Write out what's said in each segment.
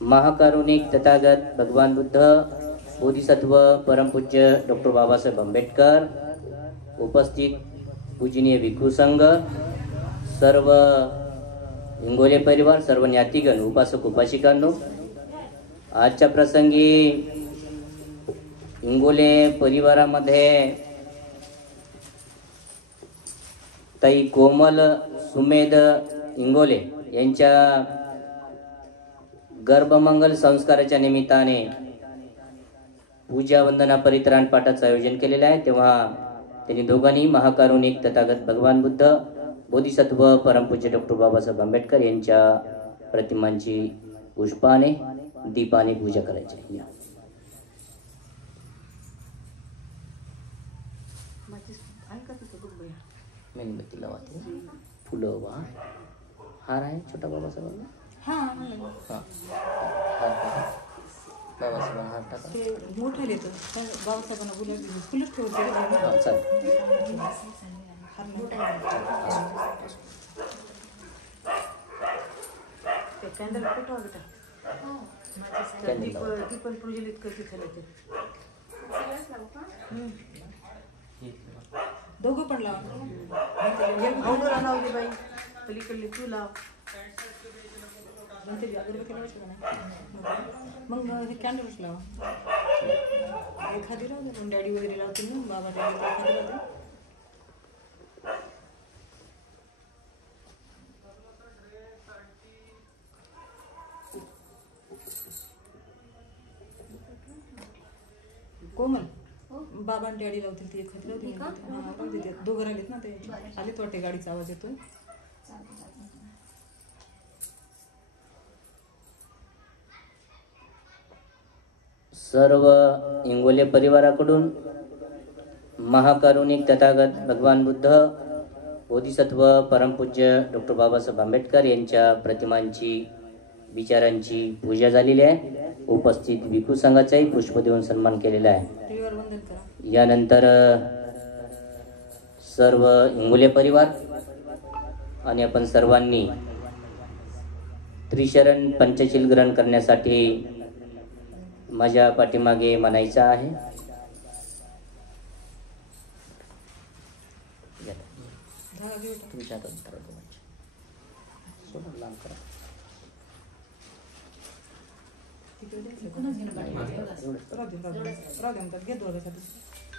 महाकारुणिक तथागत भगवान बुद्ध, बोधिसत्व परमपूज्य डॉक्टर बाबासाहेब आंबेडकर, उपस्थित पूजनीय भिक्खू संघ, सर्व इंगोले परिवार, सर्व ज्ञातिगण, उपासक उपासिकांनो, आजच्या प्रसंगी इंगोले परिवारामध्ये ताई कोमल सुमेध इंगोले यांच्या गर्भमंगल संस्काराच्या निमित्ताने पूजा वंदना परित्राण पाठाचं आयोजन केलेलं आहे। तेव्हा त्यांनी दोघांनी महाकारुणिक तथागत भगवान बुद्ध, बोधिसत्व परमपूज्य डॉक्टर बाबासाहेब आंबेडकर यांच्या प्रतिमांची पुष्पाने दीपाने पूजा करायची। मेणबत्ती लावायची, फुलं वा हार आहे छोटा बाबासाहेबांना, बाबासाहेबांना हार टाका, मोठे देतो बाबासाहेबांना गुलाबी फुलं ठेवते। कॅन्डल कुठं बेटा, दीपन प्रज्वलित करते झालं ते दोघं पण लावा, लावले बाई पलीकडले तू लाव, अगरबत्ती लावायची का मग हे कॅन्डल्स लावा, एखादी लावते मग डॅडी वगैरे लावते ना, बाबा डॅडी एखादी लावते। कोमल बाबा आणि डॅडी लावतील ती एखादी लावते, दोघं राहिलेत ना, ते आलेत वाटते, गाडीचा आवाज येतोय। सर्व इंगोले परिवाराकडून महाकारुणिक तथागत भगवान बुद्ध, बोधिसत्व परमपूज्य डॉक्टर बाबासाहेब आंबेडकर यांच्या प्रतिमांची विचारांची पूजा झालेली आहे। उपस्थित भिक्खू संघाचाही पुष्प देऊन सन्मान केलेला आहे। यानंतर सर्व इंगोले परिवार आणि आपण सर्वांनी त्रिशरण पंचशील ग्रहण करण्यासाठी माझ्या पाठीमागे म्हणायचं आहे।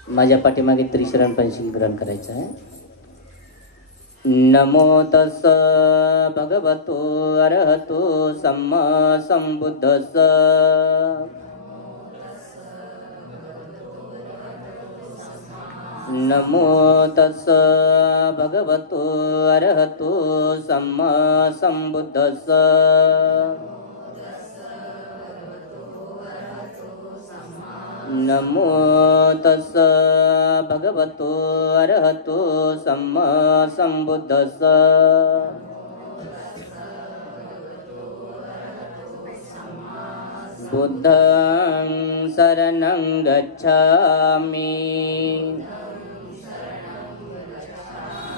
माझ्या पाठीमागे त्रिशरण पंचशील ग्रहण करायचं आहे। नमो तस् भगवतो अरहतो सम्मा संबुद्धस्स, नमो तस् भगवतो अरहतो सम्मा संबुद्धस्स, नमो तस् भगवतो अरहतो सम्मा संबुद्धस्स, बुद्धं शरणं गच्छामि,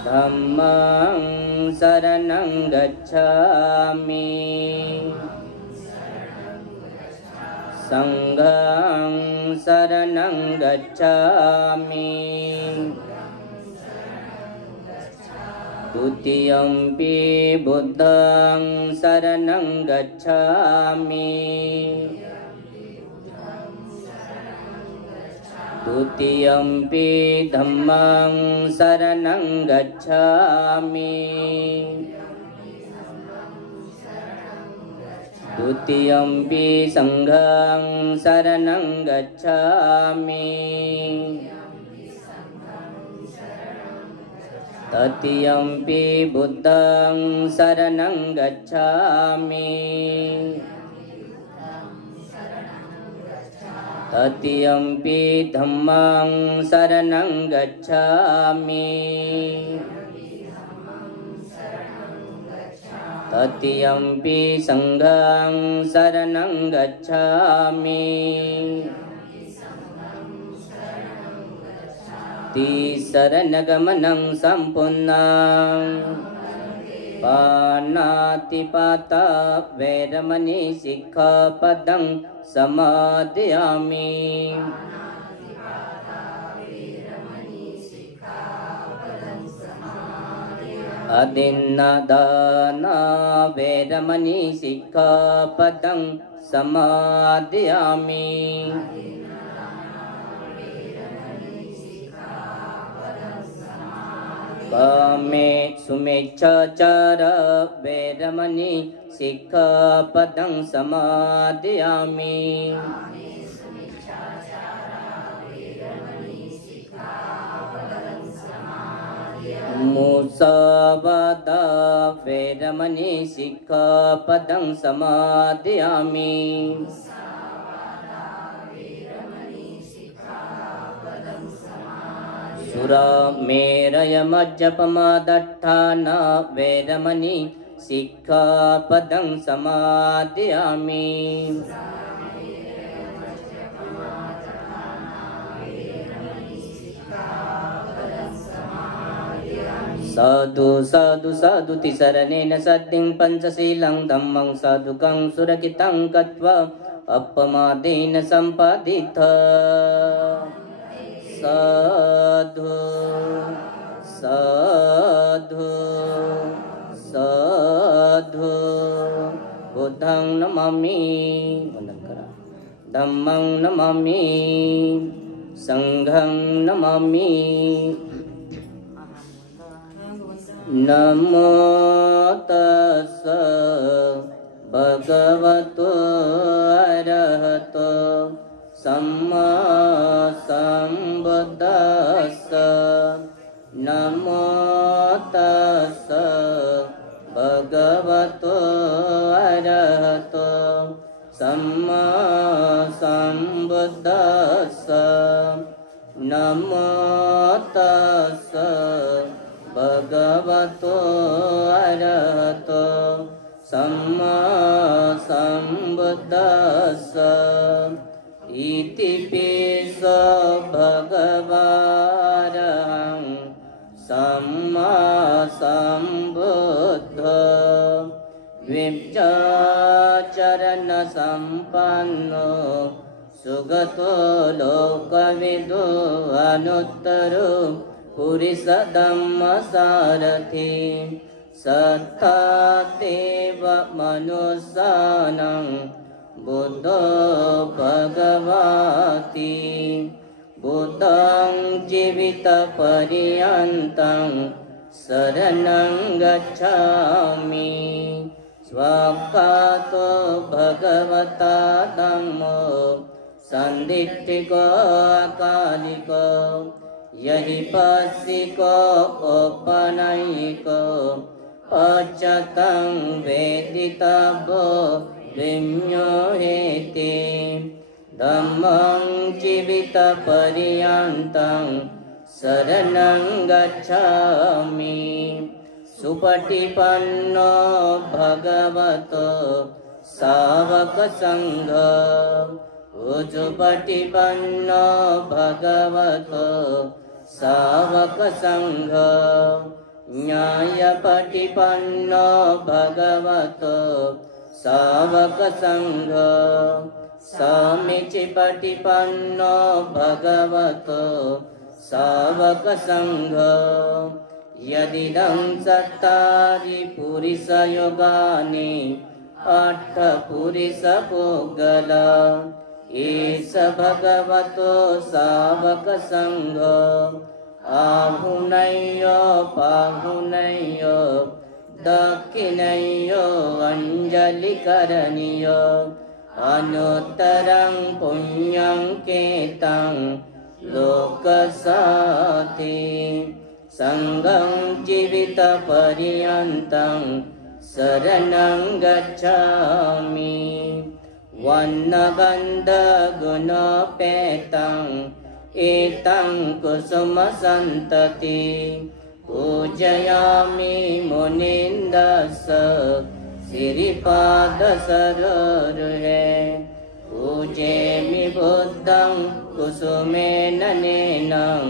धम्मं शरणं गच्छामि, संघं शरणं गच्छामि, द्वितीयंपि बुद्धं शरणं गच्छामि, द्वितीयंपि धम्मं शरणं गच्छामि, द्वितीयंपि संघं शरणं गच्छामि, तृतीयंपि बुद्धं शरणं गच्छामि, तृतीयंपि धम्मं शरणं गच्छामि, तृतीयंपि संघं शरणं गच्छामि, तिसरणगमनं सम्पूर्णं पानातिपाता वैरमणि सिक्खपदं समादयामि अदिन्नदाना वैरमणि सिक्खपदं समादयामि कामे सुमेच्छाचार वैरमणि सिक्खपदं समादयामि मुसावादा वैरमणि सिक्खपदं समादयामि सुरामेरयमज्जपमादट्ठाना वैरमणि सिक्खपदं समादयामि साधु साधु साधु तिसरणेन सद्दिं पंचशीलं धम्मं साधुकं सुरकितं कत्वा अपमादेन सम्पादित साधु साधु साधु बुद्धं नमामि वंदन करा धम्मं नमामि संघं नमामि नमो तस्स भगवतो अरहतो सम्मा सम्बुद्दस्स नमो तस्स भगवतो अरहतो सम्मा सम्बुद्दस्स नमो तस्स भगवतो अरहतो सम्मा सम्बुद्दस्स इति पिस भगवारहं सम्मा सम्बुद्ध विद्याचरण सम्पन्नो सुगतो लोकविदो अनुत्तरो पुरुषधम्मसारथि सत्तादेव मनुष्यानं बुद्धो भगवति बुद्धं जीवितपर्यन्तं शरणं गच्छामि स्वाक्कातो भगवता धम्मो सन्दिट्ठिको अकालिको यहि पस्सिको औपनयिको पश्चातं वेदितव्यो विम्यो हेति धम्मं जीवितपर्यन्तं शरणं गच्छामि सुपटिपन्नो भगवतो सावकसङ्घ उजुपटिपन्नो भगवतो सावकसङ्घ न्यायपटिपन्नो भगवतो सावकसङ्घ समीचीपटिपन्नो भगवतो सावकसङ्घ यदिदं चत्तारि पुरुषयोगानि अट्ठपुरुषपुगल एष भगवतो सावकसङ्घ आहुनय्य पाहुनय्य दक्षिणय्य अञ्जलिकरणीय अनुत्तरं पुण्यं केतं लोकसाति संगं जीवितपर्यन्तं शरणं गच्छामि वर्णगन्धगुणोपेतं एतं कुसुमसन्तति पूजयामि मुनीन्द्रस्य श्रीपादसरोरुहे पूजेमि बुद्धं कुसुमेन नेनं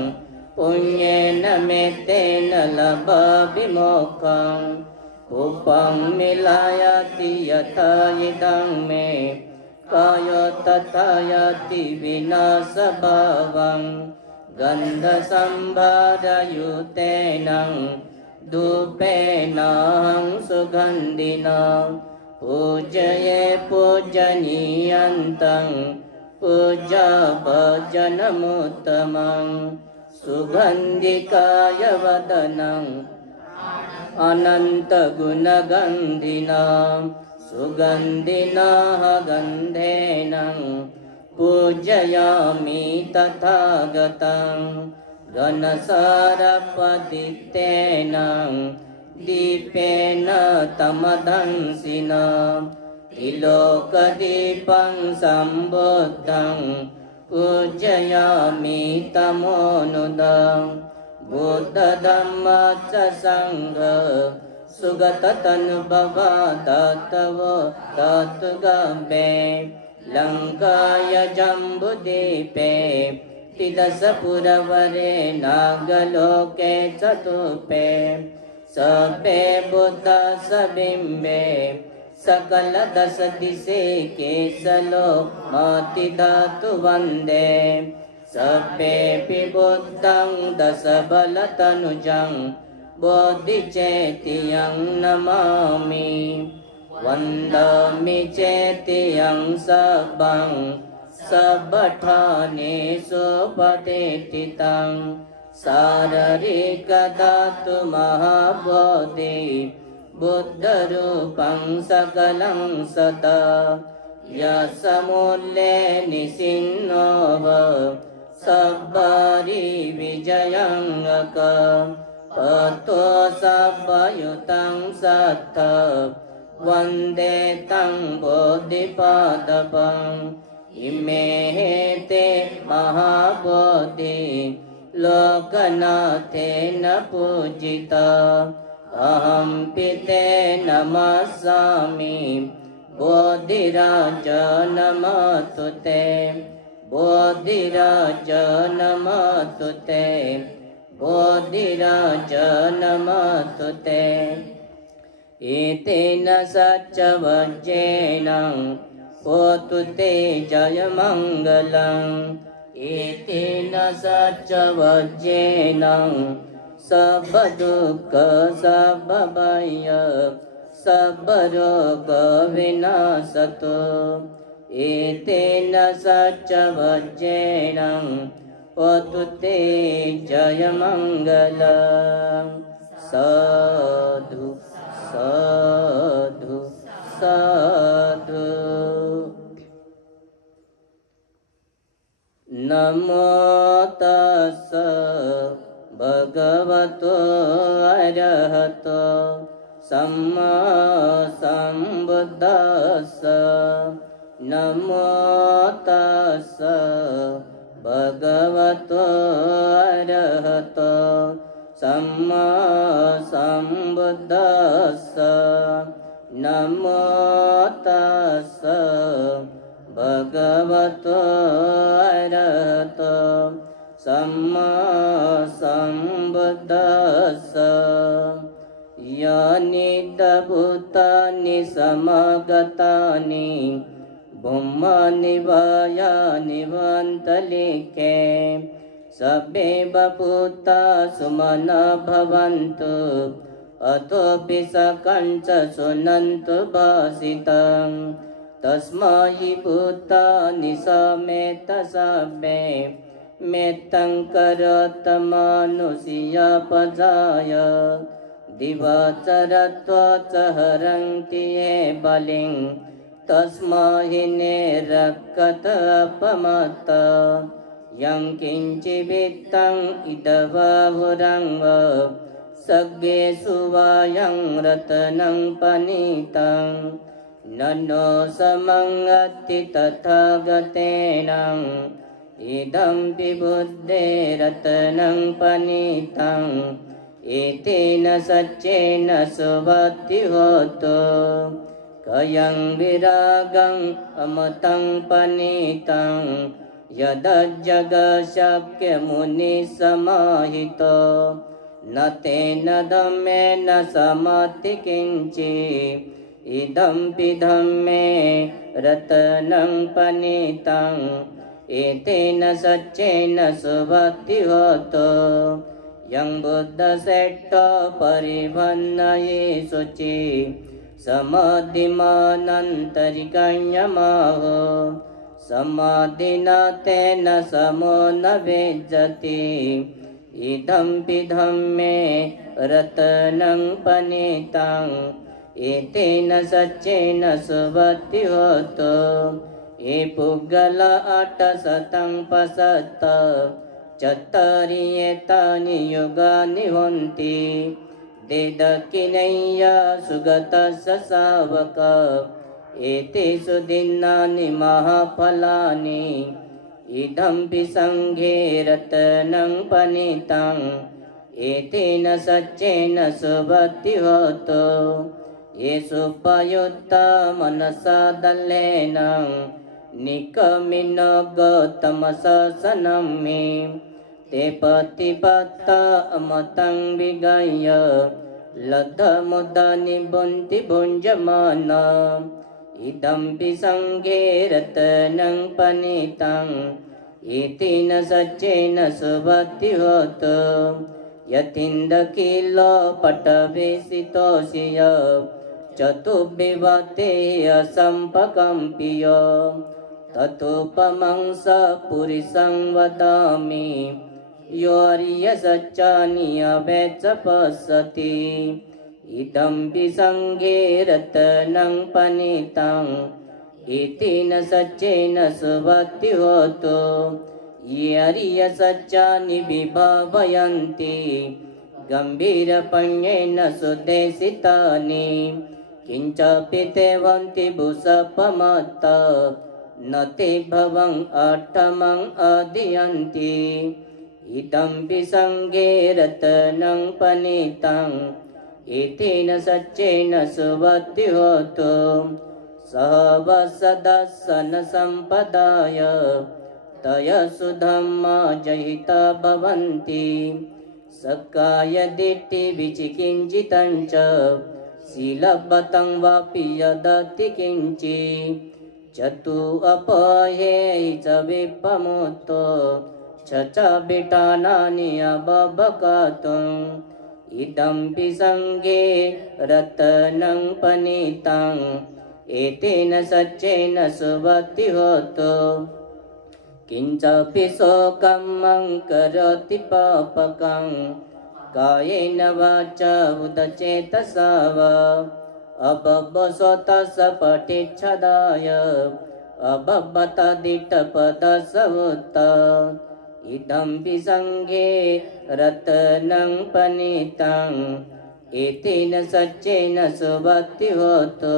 पुण्येन मेत्तेन लभामि मोक्षं उपं मिलायति यथा इदं मे काय तथा याति विनाशभावं गन्धसम्भारयुतेन धूपेनाहं सुगन्धिना पूजये पूजनीयन्तं पूजाभजनमुत्तमं सुगन्धिकाय वदनं अनन्तगुणगन्धिनां सुगन्धिनः गन्धेन पूजयामि तथागतं घनसारपदितेन दीपेन तमदंसिना त्रिलोकदीपं सम्बुद्धं पूजयामि तमोनुदं बुद्धधम्म च संघ सुगततनुभवा तत्त्वो तत्त्वगम्बे लङ्काय जम्बुदीपे तिदशपुरवरे नागलोके चतुपे सबे बुद्ध सबिम्बे सकल दश दिशे केसलो मति धातु वन्दे सबेऽपि बुद्धं दश बलतनुजं बोधिचेतियं नमामि वन्दामि चेतियं सब्बं सब्बठानेषु पतितं शारीरिकधातु महाबोधि बुद्धरूपं सकलं सदा यस्मूल्ये निसिन्नोव सब्बारि विजयङ्गक पतो सब्बयुतं सत्थ वन्दे तं बोधिपादपम् इमे ते महाबोधि लोकनाथेन पूजिता अहं पिते नमस्सामि बोधिराज नमस्तु ते बोधिराज नमस्तु ते बोधिराज नमस्तु ते एतेन सच्चवज्जेन होतु ते जयमङ्गलम् एतेन सच्चवज्जेन सबदुःख सबभय सबरोग विनाशतु एतेन सच्चवज्जेन होतु ते जयमङ्गलम् साधु साधु साधु नमो तस्स भगवतो अरहतो सम्मा सम्बुद्धस्स नमो तस्स भगवतो अरहतो सम्मा सम्बुद्धस्स नमो तस्स भगवतो अरहतो सम्मा सम्बुद्धस्स यानि भूतानि समागतानि ब्रह्माणि वायानि वन्तलिके सबे भूता सुमना भवन्तु अतोऽपि सकञ्च शृण्वन्तु भासितं तस्मै भूतानि समेत सबे मेत्तं करोत मानुषीयपजाय दिवाचरत्वाच हरन्ति ये बलिं तस्मै निरक्कत अपमत्त यं किञ्चिवित्तं इदवहुरङ्ग सग्गेषु वायं रत्नं पनीतं ननो समङ्गति तथागतेन इदं विबुद्धे रत्नं पनीतं एतेन सच्चेन सुवति होतो कयं विरागं अमतं पनीतं यदज्जगशक्यमुनिसमाहितो न तेन धम्मेन समति किञ्चित् इदम्पि धम्मे रत्नं पनीतं एतेन सच्चेन सुभक्ति होतो यं बुद्धसेट्ठ परिभन्नये शुचि समाधिमानन्तरिकण्यमाहो समाधिना तेन समो न वेज्जति इदम्पि धम्मे रत्नं पनीतं एतेन सच्चेन सुभक्ति होतो ये पुग्गल 850 चत्तारि एतानि युगानि हन्ति देदकिनय्य सुगतस्य शावक एतेषु दिनानि महाफलानि इदम्पि सङ्घे रत्नं पनीतं एतेन सच्चेन सुभक्ति होतो येषु उपयुक्ता मनसा दलेन निकमिन गौतमशासनं मे ते प्रतिपत्ता अमतं विगय्य लब्धमुदा निबुन्ति भुञ्जमान इदम्पि सङ्घे रत्नं पनीतं एतेन सच्चेन सुभक्ति होतो यतीन्द्रकिलो पटवेशितोषिय चतुर्विभते असम्पकम्पिय ततोपमं स पुरुषं वदामि यो सच्चानि अवेच्च पश्यति इदम्पि सङ्घे रत्नं पनीतं एतेन सच्चेन सुभक्ति होतो ये सच्चानि विभावयन्ति गम्भीरपण्येन सुदेशितानि किञ्चापि ते वन्ति भूषपमत्त न ते भवं अट्टमं अधीयन्ति इदम्पि सङ्घे रत्नं पनीतं एतेन सच्चेन सुभक्ति होतो सहवसदस्सन सम्पदाय तयसु धम्मा जयिता भवन्ति सक्काय दिट्टि विचिकिञ्चितं च शीलबतं वापि यदति किञ्चित् चतु अपहे च विपमुतो च बिटानानि अबबकतुम् इदम्पि सङ्घे रत्नं पनीतं एतेन सच्चेन सुभक्ति होतो किञ्चापि शोकं करोति पापकं कायेन वाचा उदचेतसा वा अबब्बसोतस पठिच्छदाय अबब्बतदिटपदस उत इदम्पि सङ्घे रत्नं पनीतं एतेन सच्चेन सुभक्ति होतो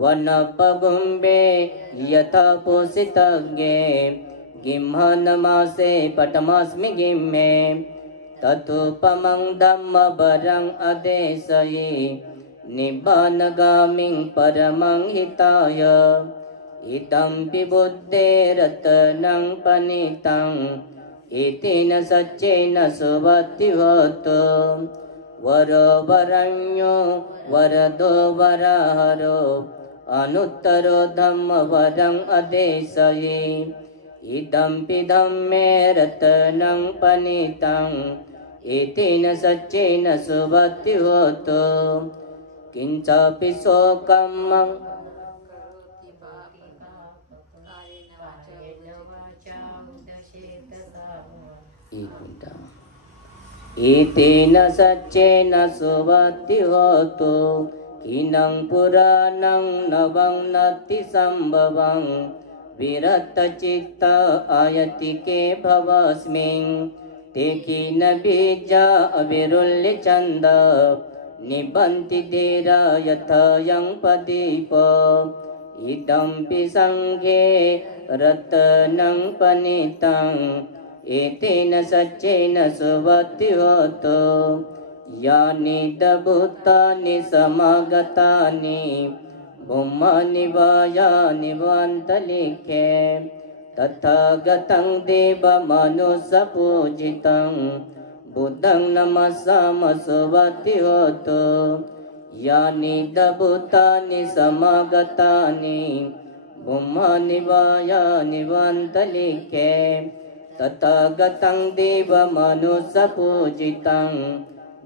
वनपगुम्बे यथा पोषितज्ञे गिम्हनमासे पटमस्मि गिम्मे ततोपमं धम्मवरं अदेशये निब्बानगामिं परमं हिताय इदम्पि बुद्धे रत्नं पनीतं एतेन सच्चेन सुभक्ति होतो वरो वरण्यो वरदो वरहरो अनुत्तरो धम्मवरं अदेशये इदम्पि धम्मे रत्नं पनीतं एतेन सच्चेन सुभक्ति होतो किञ्चापि शोकं एतेन सच्चेन सुभक्ति होतो हीनं पुराणं नवं नति सम्भवं विरक्तचित्त आयतिके भवस्मिन् ते खीन बीजा अविरुल्य चन्द निबन्ति धीरा यथा यं पदीप इदम्पि सङ्घे रत्नं पनीतं एतेन सच्चेन सुभक्ति होतो यानि दभूतानि समागतानि भूमानि वा यानि वान्तलिखे तथागतं देवमनुसपूजितं बुद्धं नमस्सामसुवति होतु यानि दभूतानि समागतानि ब्रह्मानि वायानि वन्तलिके तथागतं देवमनुसपूजितं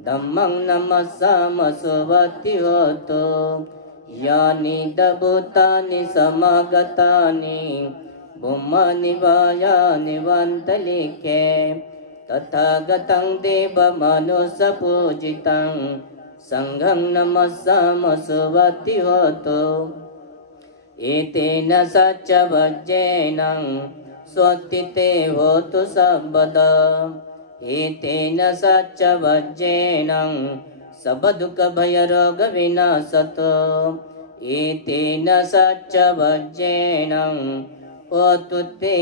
धम्मं नमस्सामसुवति होतु यानि दभूतानि समागतानि ब्रह्मानि वायानि वन्तलिके तथागतं देवमनुसपूजितं संघं नमस्सामसुवति होतु एतेन सच्चवज्जेन स्वस्तिते होतु सर्वदा एतेन सच्चवज्जेन सबदुःखभयरोगविनाशतो एतेन सच्चवज्जेन होतु ते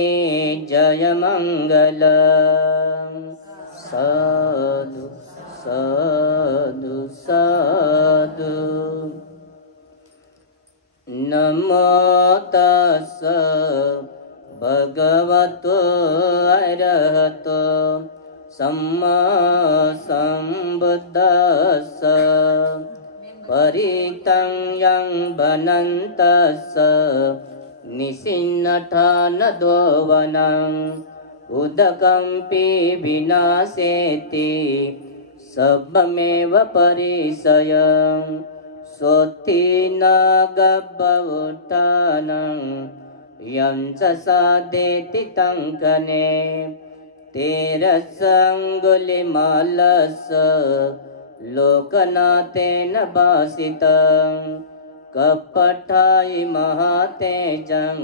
जयमङ्गलम् साधु साधु साधु नमो तस्स भगवतो अरहतो सम्मा सम्बुद्धस्स परितं यं बनन्तस्स निसिन्नठानदोवनं उदकं पिविनाशेति सब्बमेव परिसयं सोत्थिनागभवुत्थानं यं च साधेति तङ्कने तेरसङ्गुलिमालस्य लोकनाथेन भासितं कपटाय महातेजं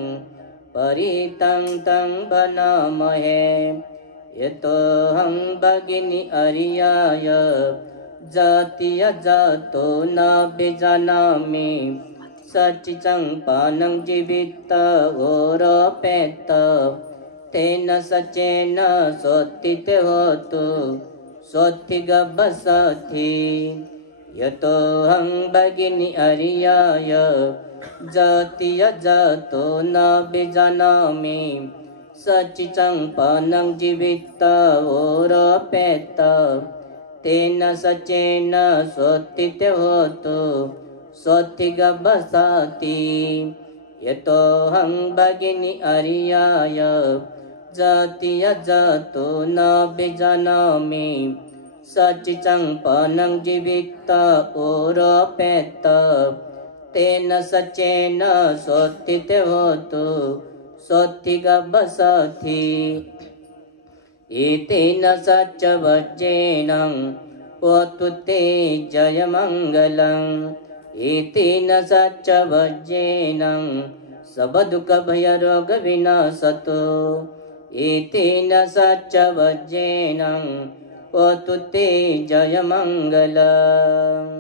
परितं तं भनामहे यतोऽहं भगिनी अर्याय जाति अजातो न विजानामि सच्चिचं पानं जीवित ओरोपेत तेन सचेन सोत्थिते होतु सोत्थिगभसथि यतोऽहं भगिनी अर्याय जाति अजातो न विजानामि सच्चिचं पानं जीवित ओरोपेत तेन सचेन सोत्थिते होतु सोत्थिगभसथि यतोऽहं भगिनी अर्याय जाति अजातो न विजानामि सच्चिचं पानं जीवित ओरोपेत तेन सचेन सोत्थिते होतु सोत्थिगभसथि एतेन सच्चवज्जेन होतु ते जयमङ्गलम् एतेन सच्चवज्जेन सबदुःखभयरोगविनाशतो एतेन सच्चवज्जेन होतु ते जयमङ्गलम्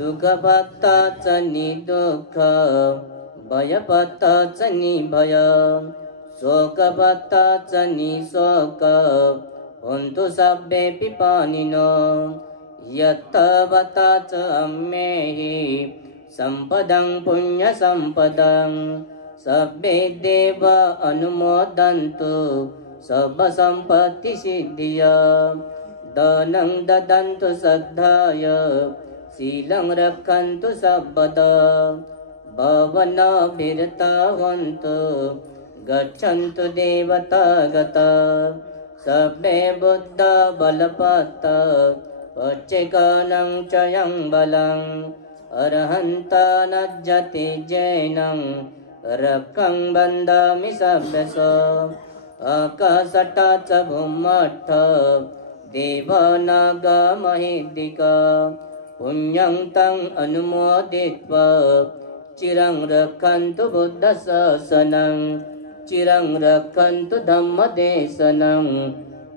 दुःखभक्ता च निदुःख भयभक्ता च निभय शोकभक्ता च निशोक हन्तु सर्वेऽपि पाणिनो यत्तवता च अम्मेहि सम्पदं पुण्यसम्पदं सर्वे देव अनुमोदन्तु सर्वसम्पत्तिसिद्धिय दानं ददन्तु श्रद्धाय शीलं रक्षन्तु सर्वदा भवनाभिरता हन्तु गच्छन्तु देवतागता सर्वे बुद्धा बलपाता पच्चैकानं च यं बलम् अरहन्ता नज्जति जैनं रक्कं बन्धामि सर्वश आकाशटा च भूमट्ठ देवनागमहिद्दिका पुण्यं तं अनुमोदित्वा चिरं रक्षन्तु बुद्धशासनं चिरं रक्षन्तु धम्मदेशनं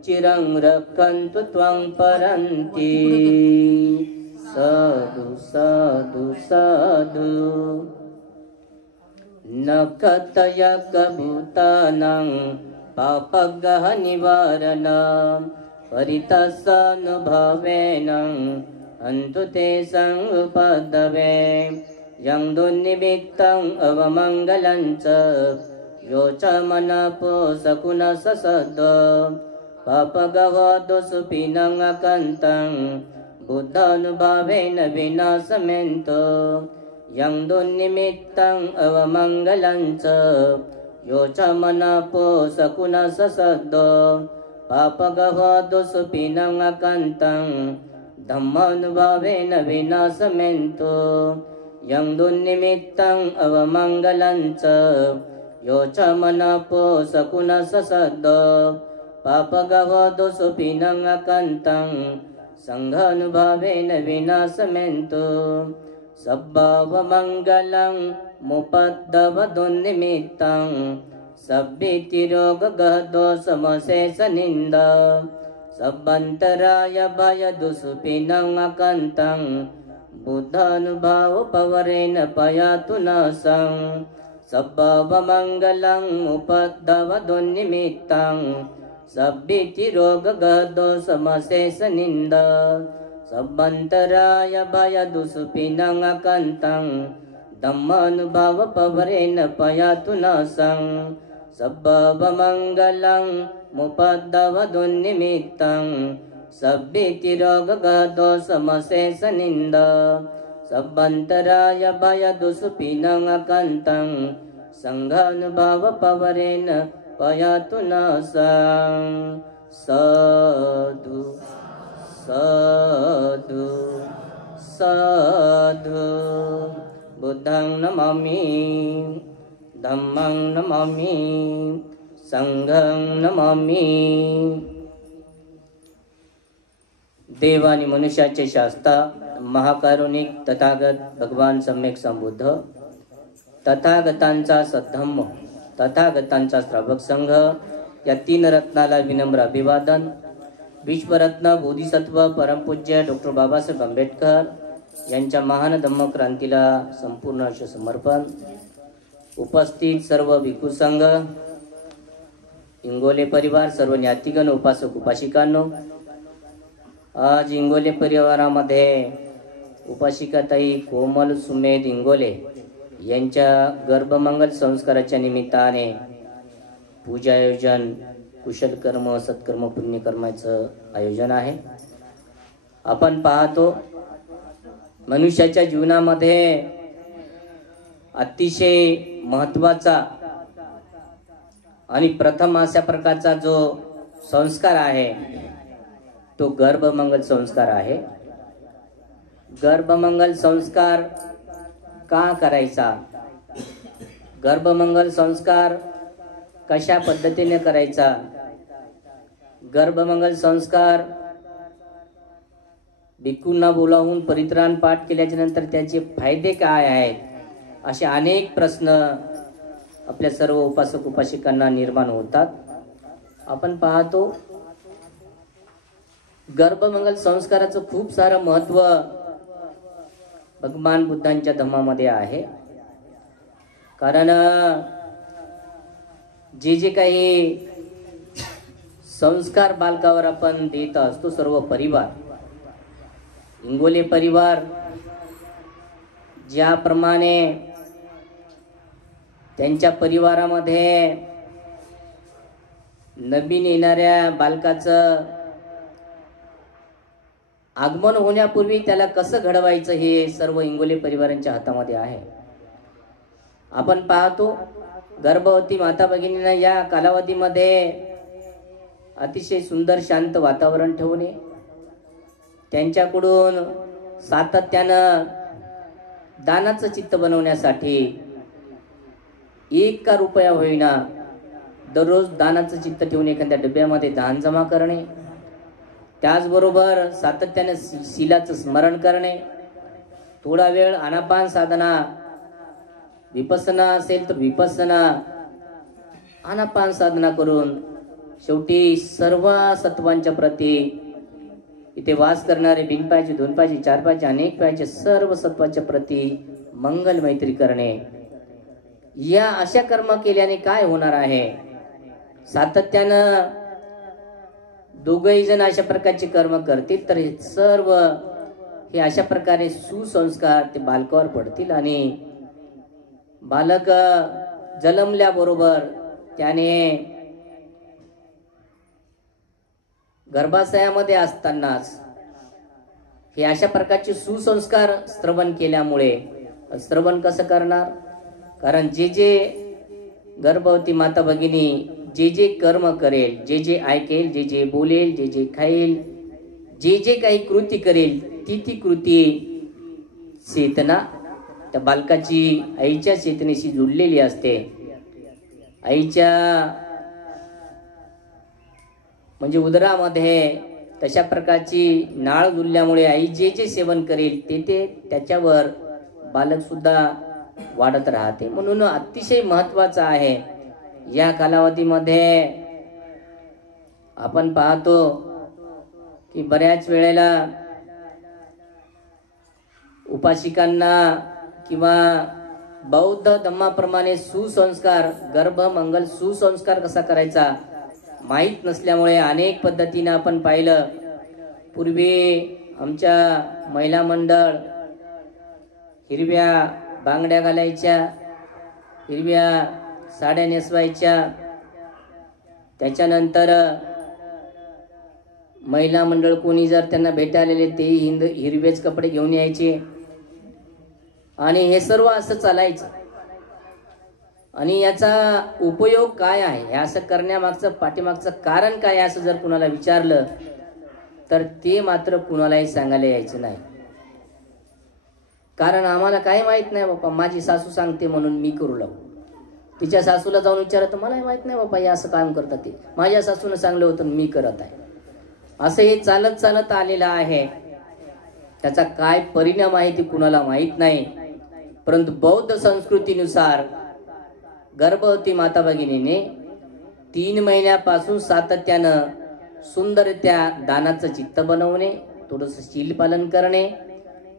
चिरं रक्षन्तु त्वं परन्ति साधु साधु साधु न कथयकभूतानां पापगहनिवारणं परितस्सानुभवेन हन्तु तेषां उपद्रवे यं दुर्निमित्तं अवमङ्गलं च यो च मनपोषकुनससद् पापगव दोषुपिनं अकन्तं बुद्धानुभावेन विनाशमेन्तो यं दुर्निमित्तं अवमङ्गलं च यो च मनपो सकुनससद्दो पापगव दोषुपिनं अकन्तं धम्मानुभावेन विनाशमेन्तो यं दुर्निमित्तं अवमङ्गलं च यो च मनपो सकुनससद्दो पापगव दोषुपिनं अकन्तं संघानुभावेन विनाशमेन्तो सब्भावमङ्गलं मुपद्दवदुर्निमित्तं सब्भितिरोगगदोषमशेषनिन्दा सब्बन्तराय भयदुषुपिनं अकन्तं बुद्धानुभावपवरेण पयातु नाशं सब्भावमङ्गलं मुपद्दवदुर्निमित्तं सब्भितिरोगगदोषमशेषनिन्दा सब्बन्तराय भयदुषुपिनं अकन्तं धम्मानुभावपवरेण पयातु नाशं सब्भावमङ्गलं मुपद्दवदुर्निमित्तं सब्भितिरोगगदोषमशेषनिन्दा सब्बन्तराय भयदुषुपिनं अकन्तं संघानुभावपवरेण पयातु नाशं साधु साधु साधु बुद्धं नमामि धम्मं नमामि संघं नमामि. देव आणि मनुष्याचे शास्ता महाकारुणिक तथागत भगवान सम्यक संबुद्ध तथागतांचा सद्धम्म तथागतांचा श्रावक संघ या तीन रत्नाला विनम्र अभिवादन. विश्वरत्न बोधिसत्व परमपूज्य डॉक्टर बाबासाहेब आंबेडकर यांच्या महान धम्मक्रांतीला संपूर्ण असे समर्पण. उपस्थित सर्व भिक्खू संघ, इंगोले परिवार, सर्व ज्ञातिगण, उपासक उपासिकांनो, आज इंगोले परिवारामध्ये उपासिकाताई कोमल सुमेध इंगोले यांच्या गर्भमंगल संस्काराच्या निमित्ताने पूजा आयोजन, कुशल कर्म, सत्कर्म, पुण्यकर्माचं आयोजन आहे. आपण पाहतो मनुष्याच्या जीवनामध्ये अतिशय महत्वाचा आणि प्रथम अशा प्रकारचा जो संस्कार आहे तो गर्भमंगल संस्कार आहे. गर्भमंगल संस्कार का करायचा, गर्भमंगल संस्कार कशा पद्धतीने करायचा, गर्भमंगल संस्कार भिक्खूंना बोलावून परित्राण पाठ केल्याच्या नंतर त्याचे फायदे काय आहेत, असे अनेक प्रश्न आपल्या सर्व उपासक उपासिकांना निर्माण होतात. आपण पाहतो गर्भमंगल संस्काराचं खूप सारं महत्व भगवान बुद्धांच्या धम्मामध्ये आहे. कारण जे जे काही संस्कार बालकावर आपण देत असतो, सर्व परिवार, इंगोले परिवार ज्याप्रमाणे त्यांच्या परिवारामध्ये नवीन येणाऱ्या बालकाचं आगमन होण्यापूर्वी त्याला कसं घडवायचं हे सर्व इंगोले परिवारांच्या हातामध्ये आहे. आपण पाहतो गर्भवती माता भगिनींना या कालावधीमध्ये अतिशय सुंदर शांत वातावरण ठेवणे, त्यांच्याकडून सातत्यानं दानाचं चित्त बनवण्यासाठी 1 रुपया होईना दररोज दानाचं चित्त ठेवून एखाद्या डब्यामध्ये दान जमा करणे, त्याचबरोबर सातत्याने शीलाचं स्मरण करणे, थोडा वेळ आनापान साधना, विपස්සना असेल तर विपස්සना, आनापान साधना करून शेवटी सर्व सत्वांच्या प्रती इथे वास करणारे 3 पायाचे 2 पायाचे 4 पायाचे अनेक पायाचे सर्व सत्वाच्या प्रती मंगल मैत्री करणे. या अशा कर्म केल्याने काय होणार आहे, सातत्यानं दोघही जण अशा प्रकारचे कर्म करतील तर हे सर्व हे अशा प्रकारे सुसंस्कार ते बालकावर पडतील आणि बालक जन्मल्याबरोबर त्याने गर्भाशयामध्ये असतानाच हे अशा प्रकारचे सुसंस्कार श्रवण केल्यामुळे, श्रवण कसं करणार? कारण जे जे गर्भवती माता भगिनी जे जे कर्म करेल, जे जे ऐकेल, जे जे बोलेल, जे जे खाईल, जे जे काही कृती करेल, ती ती कृती चेतना त्या बालकाची आईच्या चेतनेशी जुळलेली असते. आईच्या म्हणजे उदरामध्ये तशा प्रकारची नाळ जुळल्यामुळे आई जे जे सेवन करेल ते ते त्याच्यावर बालक सुद्धा वाढत राहते. म्हणून अतिशय महत्वाचं आहे. या कालावधीमध्ये आपण पाहतो की बऱ्याच वेळेला उपासिकांना किंवा बौद्ध धम्माप्रमाणे सुसंस्कार, गर्भमंगल सुसंस्कार कसा करायचा माहीत नसल्यामुळे अनेक पद्धतीने आपण पाहिलं. पूर्वी आमच्या महिला मंडळ हिरव्या बांगड्या घालायच्या, हिरव्या साड्या नेसवायच्या. त्याच्यानंतर महिला मंडळ कोणी जर त्यांना भेटायला तेही हिरवेच कपडे घेऊन यायचे आणि हे सर्व असं चालायचं. आणि याचा उपयोग काय आहे, हे असं करण्यामागचं पाठीमागचं कारण काय आहे असं जर कुणाला विचारलं तर ते मात्र कुणालाही सांगायला यायचं नाही. कारण आम्हाला काही माहित नाही बाप्पा, माझी सासू सांगते म्हणून मी करू लागलो. तिच्या सासूला जाऊन विचारलं तर मलाही माहित नाही बाप्पा हे असं काम करतात, ते माझ्या सासूनं सांगलं होतं मी करत आहे. असं हे चालत चालत आलेलं आहे. त्याचा काय परिणाम आहे ते कुणाला माहित नाही. परंतु बौद्ध संस्कृतीनुसार गर्भवती माता भगिनीने 3 महिन्यापासून सातत्यानं सुंदरत्या दानाचं चित्त बनवणे, थोडंसं शील पालन करणे,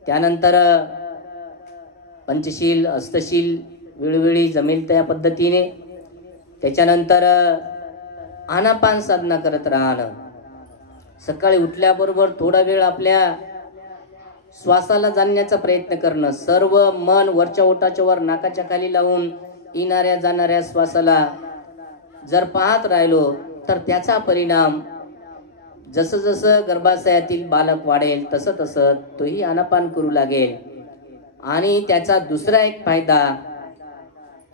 त्यानंतर पंचशील अष्टशील वेळोवेळी जमेल त्या पद्धतीने, त्याच्यानंतर आनापान साधना करत राहणं. सकाळी उठल्याबरोबर थोडा वेळ आपल्या श्वासाला जाणण्याचा प्रयत्न करणं. सर्व मन वरच्या ओठाच्या वर नाकाच्या खाली लावून येणाऱ्या जाणाऱ्या श्वासाला जर पाहत राहिलो तर त्याचा परिणाम जसं जसं गर्भाशयातील बालक वाढेल तसं तसं तोही आनापान करू लागेल. आणि त्याचा दुसरा एक फायदा,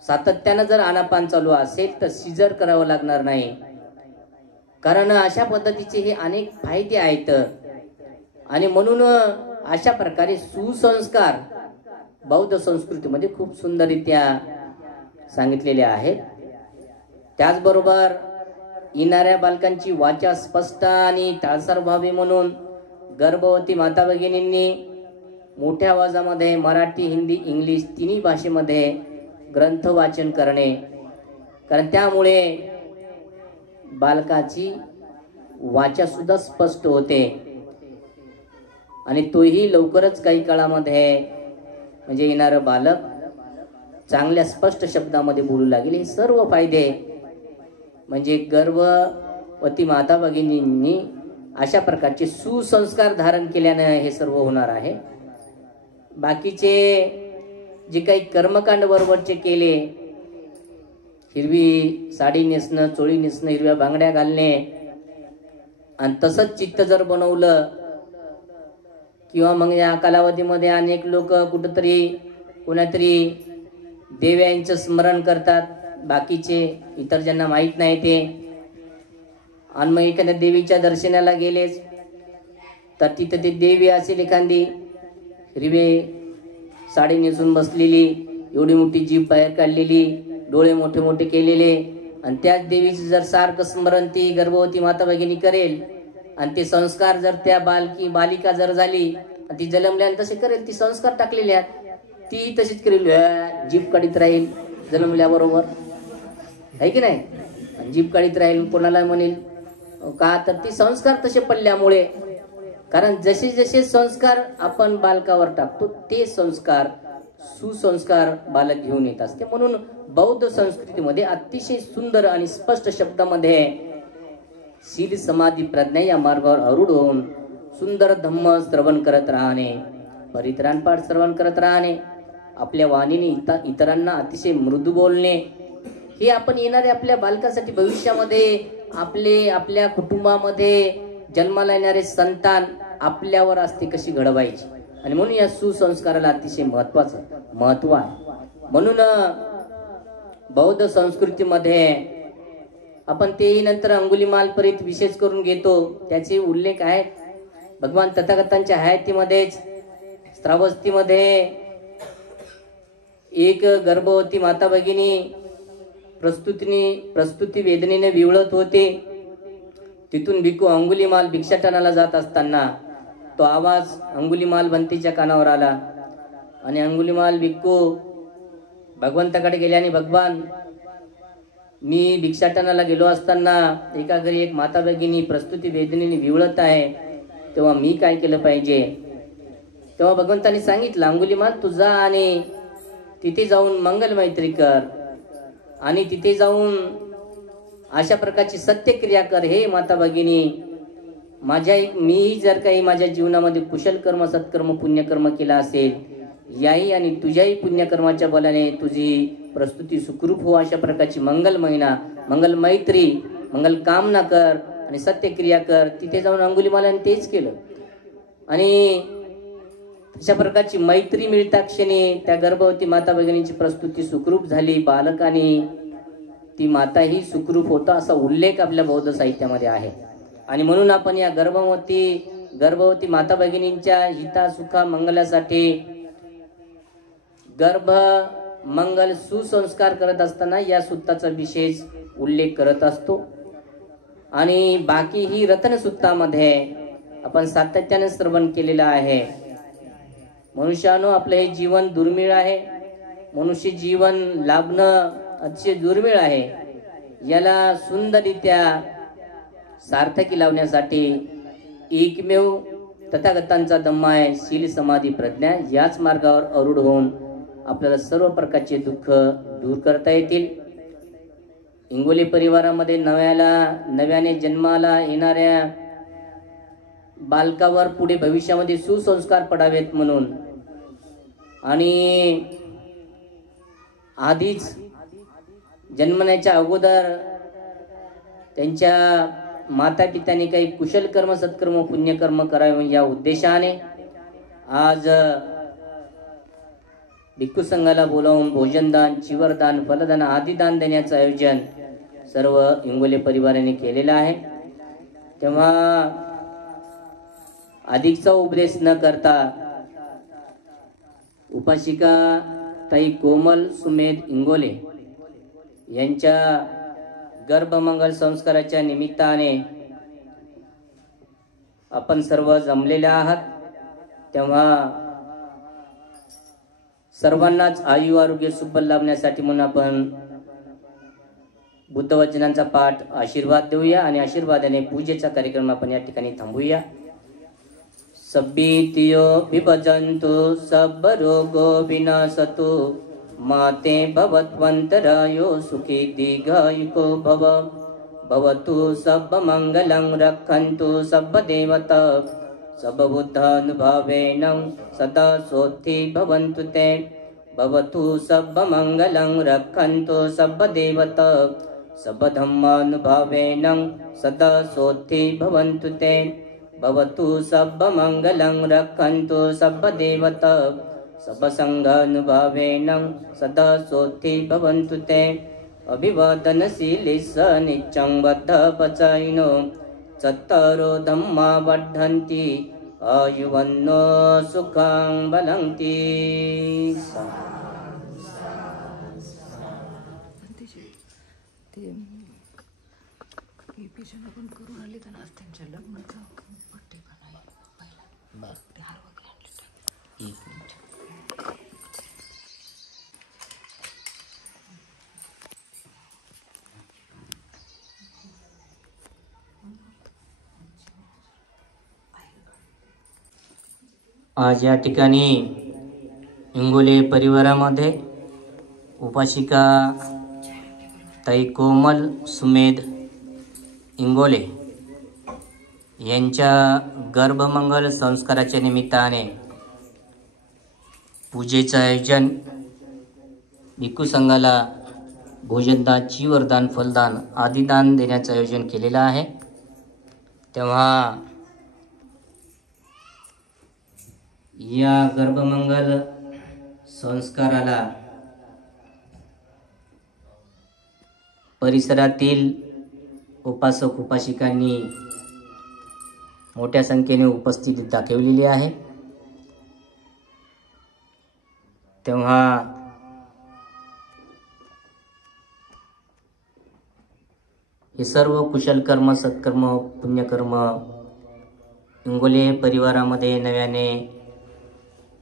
सातत्यानं जर आनापान चालू असेल तर सिजर करावं लागणार नाही. कारण अशा पद्धतीचे हे अनेक फायदे आहेत. आणि म्हणून अशा प्रकारे सुसंस्कार बौद्ध संस्कृतीमध्ये खूप सुंदररित्या सांगितलेले आहेत. त्याचबरोबर येणाऱ्या बालकांची वाचा स्पष्ट आणि ताळसार व्हावी म्हणून गर्भवती माता भगिनींनी मोठ्या आवाजामध्ये मराठी, हिंदी, इंग्लिश तिन्ही भाषेमध्ये ग्रंथ वाचन करणे. कारण त्यामुळे बालकाची वाचा सुद्धा स्पष्ट होते आणि तोही लवकरच काही काळामध्ये म्हणजे येणारं बालक चांगल्या स्पष्ट शब्दामध्ये बोलू लागेल. हे सर्व फायदे म्हणजे गर्भवती माता भगिनींनी अशा प्रकारचे सुसंस्कार धारण केल्यानं हे सर्व होणार आहे. बाकीचे जे काही कर्मकांड बरोबरचे केले, हिरवी साडी नेसणं, चोळी नेसणं, हिरव्या बांगड्या घालणे आणि तसंच चित्त जर बनवलं किंवा मग या कालावधीमध्ये अनेक लोक कुठंतरी कोणातरी देव्यांचं स्मरण करतात, बाकीचे इतर ज्यांना माहीत नाही ते, आणि मग एखाद्या देवीच्या दर्शनाला गेलेच तर तिथं ते देवी असेल एखादी हिरवे साडी नेसून बसलेली, एवढी मोठी जीभ बाहेर काढलेली, डोळे मोठे मोठे केलेले, आणि त्याच देवीचं जर सारखं स्मरण ती गर्भवती माता भगिनी करेल आणि ते संस्कार जर त्या बालिका जर झाली आणि ती जन्मल्यानंतर तसे करेल, ती संस्कार टाकलेले आहेत ती तशीच करेल, जीभ काढीत राहील जन्मल्याबरोबर, आहे की नाही. जीभ काढीत राहील, कोणाला म्हणेल का तर ती संस्कार तसे पडल्यामुळे. कारण जसे जसे संस्कार आपण बालकावर टाकतो ते संस्कार सुसंस्कार बालक घेऊन येत असते. म्हणून बौद्ध संस्कृतीमध्ये अतिशय सुंदर आणि स्पष्ट शब्दामध्ये शील समाधी प्रज्ञा या मार्गावर आरूढ होऊन सुंदर धम्म श्रवण करत राहणे, परित्राणपाठ श्रवण करत राहणे, आपल्या वाणीने इतरांना अतिशय मृदू बोलणे, हे आपण येणाऱ्या आपल्या बालकासाठी भविष्यामध्ये आपल्या कुटुंबामध्ये जन्माला येणारे संतान आपल्यावर असते कशी घडवायची, आणि म्हणून या सुसंस्काराला अतिशय महत्व आहे. म्हणून बौद्ध संस्कृतीमध्ये आपण तेही नंतर अंगुलीमाल परीत विशेष करून घेतो, त्याचे उल्लेख आहेत. भगवान तथागतांच्या हयातीमध्येच श्रावस्तीमध्ये एक गर्भवती माता भगिनी प्रस्तुती वेदनेने विवळत होते. तिथून भिक्खू अंगुलीमाल भिक्षाटनाला जात असताना तो आवाज अंगुलीमाल बंतीच्या कानावर आला आणि अंगुलीमाल भिक्खू भगवंताकडे गेले आणि भगवान, मी भिक्षाटनाला गेलो असताना एका घरी एक माता भगिनी प्रस्तुती वेदनेने विवळत आहे, तेव्हा मी काय केलं पाहिजे. तेव्हा भगवंतांनी सांगितलं, अंगुलीमाल तू जा आणि तिथे जाऊन मंगल मैत्री कर आणि तिथे जाऊन अशा प्रकारची सत्यक्रिया कर. हे माता भगिनी, मी जर काही माझ्या जीवनामध्ये कुशल कर्म सत्कर्म पुण्यकर्म केला असेल, याही आणि तुझ्याही पुण्यकर्माच्या बलाने तुझी प्रस्तुती सुखरूप हो, अशा प्रकारची मंगल मैत्री मंगल कामना कर आणि सत्यक्रिया कर. तिथे जाऊन अंगुलीमालाने तेच केलं आणि अशा प्रकारची मैत्री मिळता क्षणी त्या गर्भवती माता भगिनीची प्रस्तुती सुखरूप झाली. बालकाने ती माताही सुखरूप होता असा उल्लेख आपल्या बौद्ध साहित्यामध्ये आहे. आणि म्हणून आपण या गर्भवती माता भगिनींच्या हिता सुखा मंगलासाठी गर्भ मंगल सुसंस्कार करत असताना या सूक्ताचा विशेष उल्लेख करत असतो. आणि बाकी ही रतन सूक्तामध्ये आपण सातत्याने श्रवण केलेलं आहे. मनुष्यानो, आपलं हे जीवन दुर्मिळ आहे. मनुष्य जीवन लाभणं अतिशय दुर्मिळ आहे. याला सुंदररित्या सार्थकी लावण्यासाठी एकमेव तथागतांचा धम्म आहे शील समाधी प्रज्ञा. याच मार्गावर आरूढ होऊन आपल्याला सर्व प्रकारचे दुःख दूर करता येतील. इंगोले परिवारामध्ये नव्याने जन्माला येणाऱ्या बालकावर पुढे भविष्यामध्ये सुसंस्कार पडावेत म्हणून आणि आधीच जन्मण्याच्या अगोदर त्यांच्या माता पित्याने काही कुशल कर्म सत्कर्म पुण्यकर्म करावे या उद्देशाने आज भिक्खू संघाला बोलावून भोजनदान, चिवरदान, फलदान आदी दान देण्याचं आयोजन सर्व इंगोले परिवाराने केलेलं आहे. तेव्हा अधिकचा उपदेश न करता उपासिका ताई कोमल सुमेध इंगोले यांच्या गर्भमंगल संस्काराच्या निमित्ताने आपण सर्व जमलेले आहात. तेव्हा सर्वांनाच आयु आरोग्य सुबल लाभण्यासाठी म्हणून आपण बुद्धवचनांचा पाठ आशीर्वाद देऊया आणि आशीर्वादाने पूजेचा कार्यक्रम आपण या ठिकाणी थांबूया. सब्बीतियो विभजन्तु सब रोगो विनाशतु माते भवत्वन्तरायो सुखी दीर्घायुको भव भवतु सब मंगलं रक्षन्तु सब देवता सब बुद्धानुभावेन सदा सोत्थि भवन्तु ते भवतु सब मंगलं रक्षन्तु सब देवता सब धम्मानुभावेन सदा सोत्थि भवन्तु ते भवतु सब मंगलं रक्षन्तु सब देवता सब संघानुभावेन सदा सोत्थि भवन्तु ते अभिवादनशीलिस्स नित्यं बद्धपचायिनो चत्तारो धम्मा वर्धन्ति आयुवन्नो सुखं बलन्ति. आज या ठिकाणी इंगोले परिवारामध्ये उपासिका ताई कोमल सुमेध इंगोले यांच्या गर्भमंगल संस्काराच्या निमित्ताने पूजेचं आयोजन, भिक्खू संघाला भोजनदान, चिवरदान, फलदान आदी दान देण्याचं आयोजन केलेलं आहे. तेव्हा या गर्भमंगल संस्काराला परिसरातील उपासक उपासिकांनी मोठ्या संख्येने उपस्थिती दाखवलेली आहे। तेव्हा हे सर्व कुशल कर्म, सत्कर्म, पुण्यकर्म इंगोले परिवारामध्ये नव्याने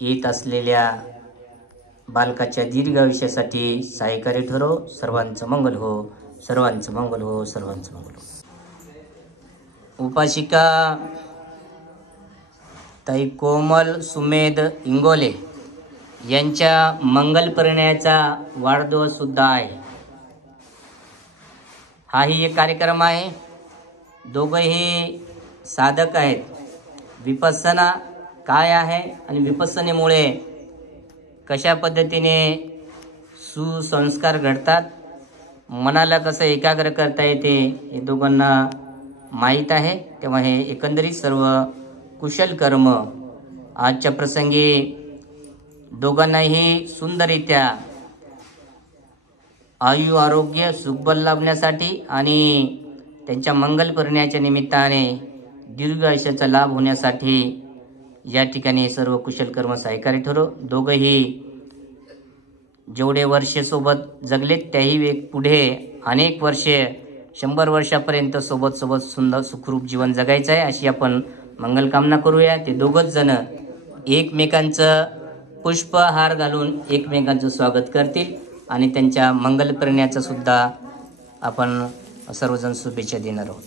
येत असलेल्या बालकाच्या दीर्घ आयुष्यासाठी सहाय्यकारी ठरो। सर्वांचं मंगल हो, सर्वांचं मंगल हो, सर्वांचं मंगल हो। उपासिका ताई कोमल सुमेध इंगोले यांच्या मंगल परिणयाचा वाढदिवस सुद्धा आहे। हाही एक कार्यक्रम आहे। दोघंही साधक आहेत। विपස්සना काय आहे आणि विपස්සनेमुळे कशा पद्धतीने सुसंस्कार घडतात, मनाला कसं एकाग्र करता येते हे दोघांना माहीत आहे। तेव्हा हे एकंदरीत सर्व कुशल कर्म आजच्या प्रसंगी दोघांनाही सुंदररित्या आयु, आरोग्य, सुखबल लाभण्यासाठी आणि त्यांच्या मंगल परिणयाच्या निमित्ताने दीर्घ आयुष्याचा लाभ होण्यासाठी या ठिकाणी सर्व कुशल कर्म सहाय्यकारी ठरो। दोघंही जेवढे वर्षे सोबत जगलेत त्याही पुढे अनेक वर्षे 100 वर्षापर्यंत सोबत सुंदर सुखरूप जीवन जगायचं आहे अशी आपण मंगल कामना करूया। ते दोघच जण एकमेकांचं पुष्पहार घालून एकमेकांचं स्वागत करतील आणि त्यांच्या मंगल परिणयाचं सुद्धा आपण सर्वजण शुभेच्छा देणार आहोत।